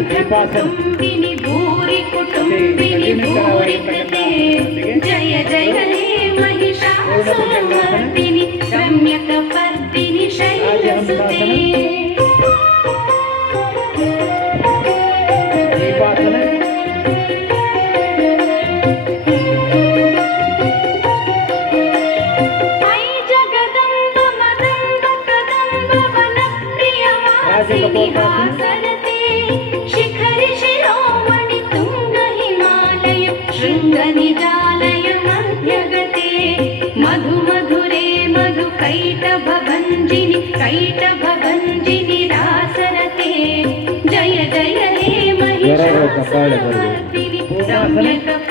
ರಾಜಹಂಸಾಸನ ದ್ವೀಪಾಸನ ಕುಟುಂಬಿನಿ ಭೂರಿ ಕುಟುಂಬಿನಿ ಭೂರಿ ಕೃತೆ ಜಯ ಜಯ ಹೇ Mahishasuramardini ರಮ್ಯಕ ಪರ್ದಿನಿ ಶೈಲಸುತೆ ದ್ವೀಪಾಸನ I Jagadamba ಮದಂಬ Kadamba ವನ ಪ್ರಿಯ ವಾಸಿನಿ ಹಾಸರತೆ कैटभगञ्जिनि कैटभगञ्जिनि रासरते जय जय हे महिषासुरमर्दिनि रम्यक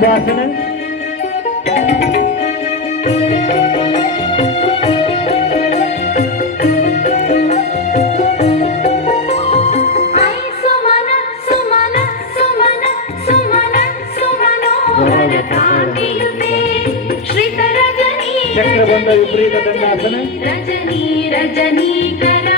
சிங்காசனம் ಚಕ್ರಬಂಧ ವಿಪರೀತ ದಂಡಾಸನ ರಜನಿ ರಜನಿ ಕರ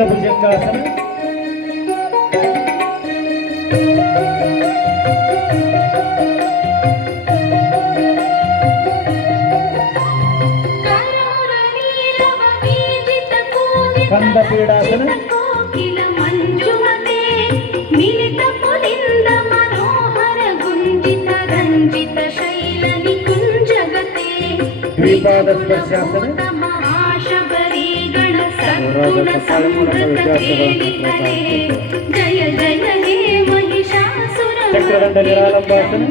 చక్ర భుజంగాసనం కందపీడాసనం. పురాణ కాలమున జయ జయ హే Mahishasura చక్రదండ నిరాలంబాసన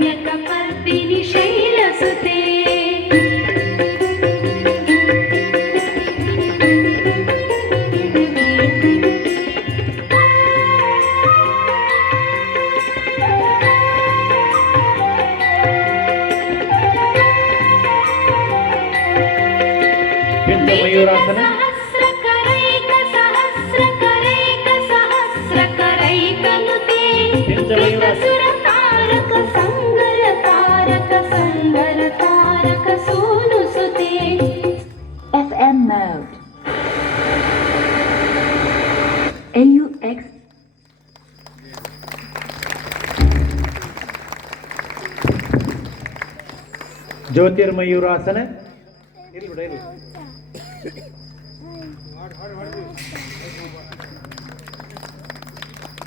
spelled L U X ज्योतिर्मयूरासन